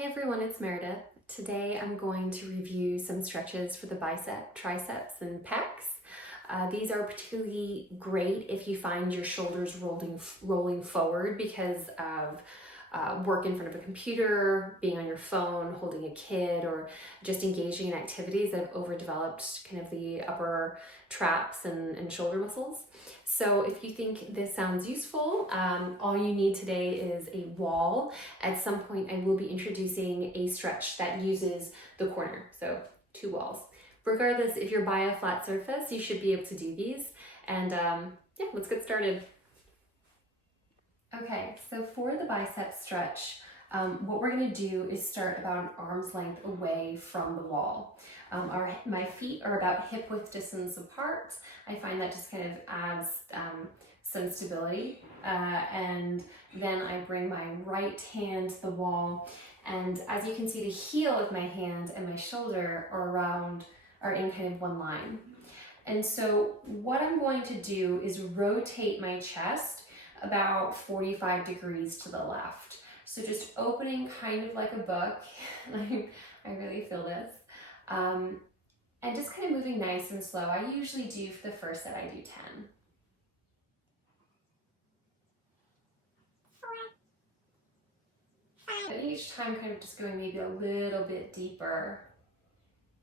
Hey everyone, it's Meredith. Today I'm going to review some stretches for the bicep, triceps, and pecs. These are particularly great if you find your shoulders rolling forward because of work in front of a computer, being on your phone, holding a kid, or just engaging in activities that have overdeveloped kind of the upper traps and shoulder muscles. So if you think this sounds useful, all you need today is a wall. At some point I will be introducing a stretch that uses the corner, so 2 walls. Regardless, if you're by a flat surface, you should be able to do these. And yeah, let's get started. Okay, so for the bicep stretch, what we're going to do is start about an arm's length away from the wall. My feet are about hip width distance apart. I find that just kind of adds some stability. And then I bring my right hand to the wall, and as you can see, the heel of my hand and my shoulder are in kind of one line. And so what I'm going to do is rotate my chest about 45 degrees to the left. So just opening kind of like a book, and I really feel this. And just kind of moving nice and slow. I usually do for the first set, I do 10. And each time kind of just going maybe a little bit deeper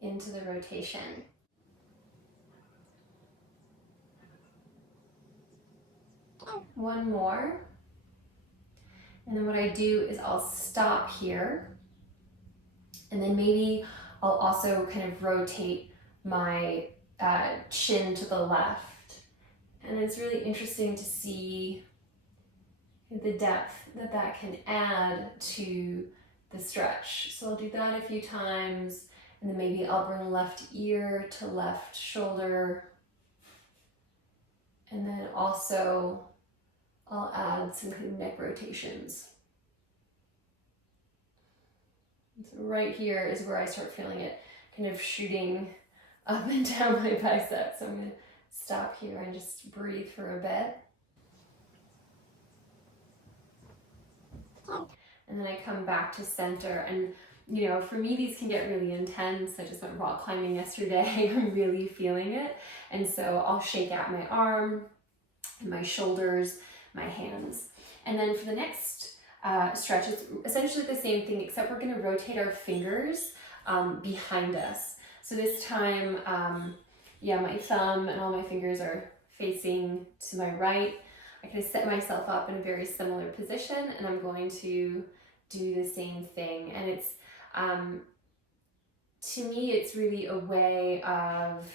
into the rotation. One more. And then what I do is I'll stop here, and then maybe I'll also kind of rotate my chin to the left. And it's really interesting to see the depth that can add to the stretch. So I'll do that a few times, and then maybe I'll bring left ear to left shoulder. And then also I'll add some kind of neck rotations. So right here is where I start feeling it kind of shooting up and down my biceps. So I'm going to stop here and just breathe for a bit. And then I come back to center, and you know, for me these can get really intense. I just went rock climbing yesterday. I'm really feeling it. And so I'll shake out my arm, my shoulders, my hands. And then for the next stretch, it's essentially the same thing, except we're going to rotate our fingers behind us. So this time, yeah, my thumb and all my fingers are facing to my right. I kind of set myself up in a very similar position, and I'm going to do the same thing. And it's, to me, it's really a way of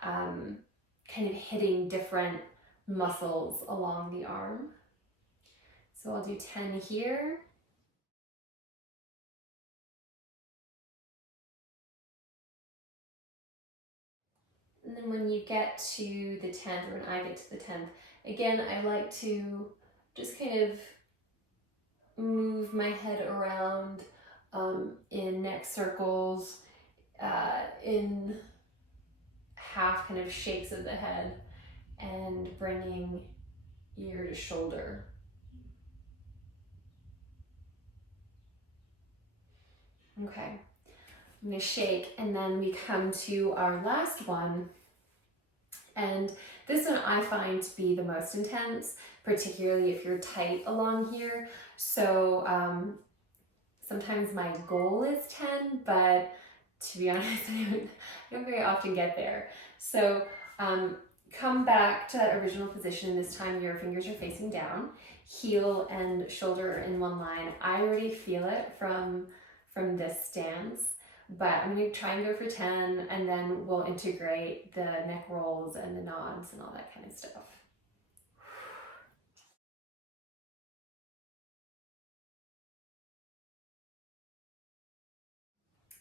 kind of hitting different muscles along the arm. So I'll do 10 here. And then when you get to the 10th, or when I get to the 10th, again, I like to just kind of move my head around in neck circles, in half kind of shakes of the head, and bringing ear to shoulder. Okay, I'm going to shake, and then we come to our last one. And this one I find to be the most intense, particularly if you're tight along here. So sometimes my goal is 10, but to be honest, I don't very often get there. So come back to that original position. This time your fingers are facing down, heel and shoulder are in one line. I already feel it from this stance, but I'm going to try and go for 10, and then we'll integrate the neck rolls and the nods and all that kind of stuff.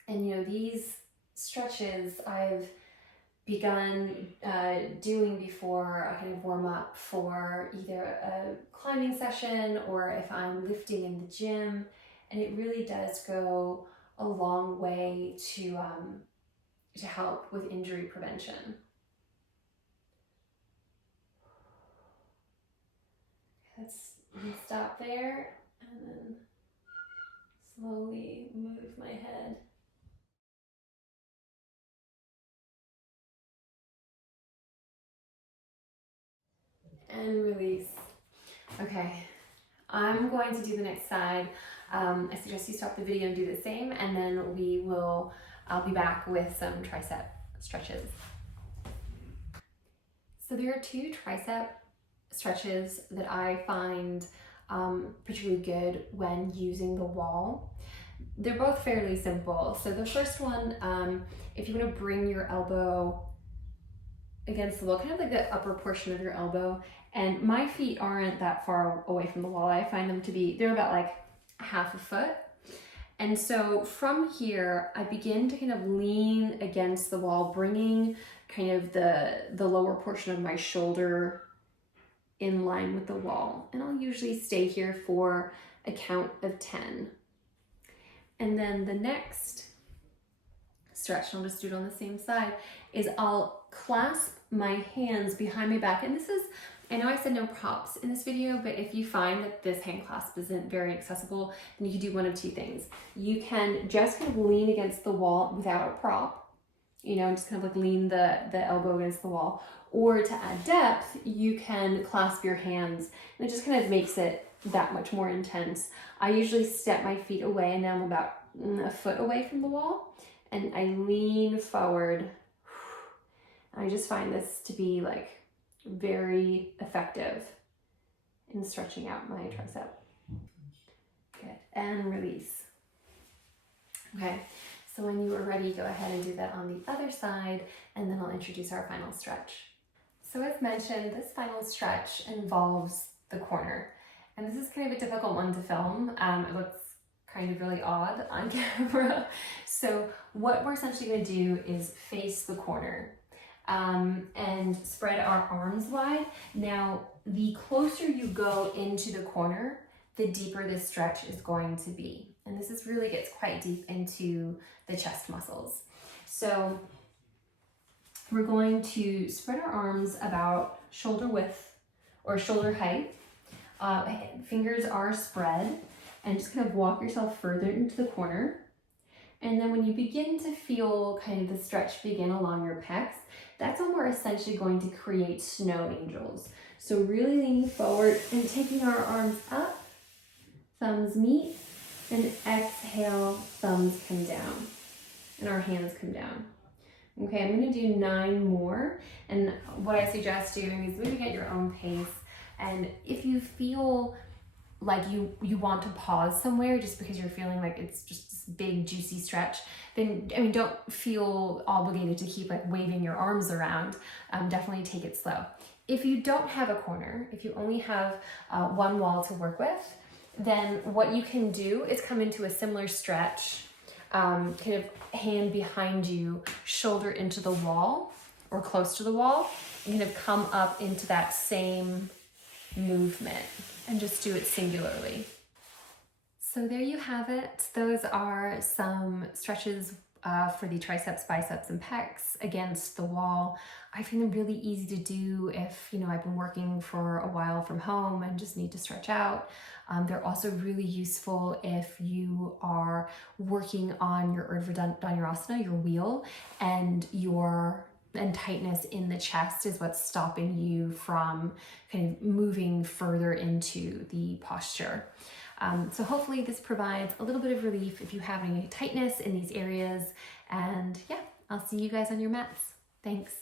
And you know, these stretches I've begun doing before I kind of warm up for either a climbing session or if I'm lifting in the gym, and it really does go a long way to help with injury prevention. Let's stop there, and then slowly move my head. And release. Okay, I'm going to do the next side. I suggest you stop the video and do the same, and then I'll be back with some tricep stretches. So there are two tricep stretches that I find particularly good when using the wall. They're both fairly simple. So the first one, if you want to bring your elbow against the wall, kind of like the upper portion of your elbow, and my feet aren't that far away from the wall. I find them to be, they're about like half a foot. And so from here, I begin to kind of lean against the wall, bringing kind of the lower portion of my shoulder in line with the wall. And I'll usually stay here for a count of 10. And then the next stretch, and I'll just do it on the same side, is I'll clasp my hands behind my back. And this is, I know I said no props in this video, but if you find that this hand clasp isn't very accessible, then you can do one of two things. You can just kind of lean against the wall without a prop, you know, and just kind of like lean the elbow against the wall. Or to add depth, you can clasp your hands, and it just kind of makes it that much more intense. I usually step my feet away, and now I'm about a foot away from the wall, and I lean forward. I just find this to be like very effective in stretching out my tricep. Good, and release. Okay, so when you are ready, go ahead and do that on the other side, and then I'll introduce our final stretch. So as mentioned, this final stretch involves the corner, and this is kind of a difficult one to film. It looks kind of really odd on camera. So what we're essentially going to do is face the corner. And spread our arms wide. Now, the closer you go into the corner, the deeper this stretch is going to be. And this really gets quite deep into the chest muscles. So we're going to spread our arms about shoulder width or shoulder height. Fingers are spread, and just kind of walk yourself further into the corner. And then when you begin to feel kind of the stretch begin along your pecs, that's when we're essentially going to create snow angels. So really leaning forward and taking our arms up, thumbs meet, and exhale, thumbs come down, and our hands come down. Okay, I'm gonna do 9 more, and what I suggest doing is moving at your own pace, and if you feel like you want to pause somewhere just because you're feeling like it's just this big juicy stretch, then I mean, don't feel obligated to keep like waving your arms around. Definitely take it slow. If you don't have a corner, if you only have one wall to work with, then what you can do is come into a similar stretch, kind of hand behind you, shoulder into the wall or close to the wall, and kind of come up into that same movement, and just do it singularly. So there you have it. Those are some stretches for the triceps, biceps, and pecs against the wall. I find them really easy to do if, you know, I've been working for a while from home and just need to stretch out. They're also really useful if you are working on your urdhva your wheel, and tightness in the chest is what's stopping you from kind of moving further into the posture. So hopefully this provides a little bit of relief if you have any tightness in these areas. And yeah, I'll see you guys on your mats. Thanks.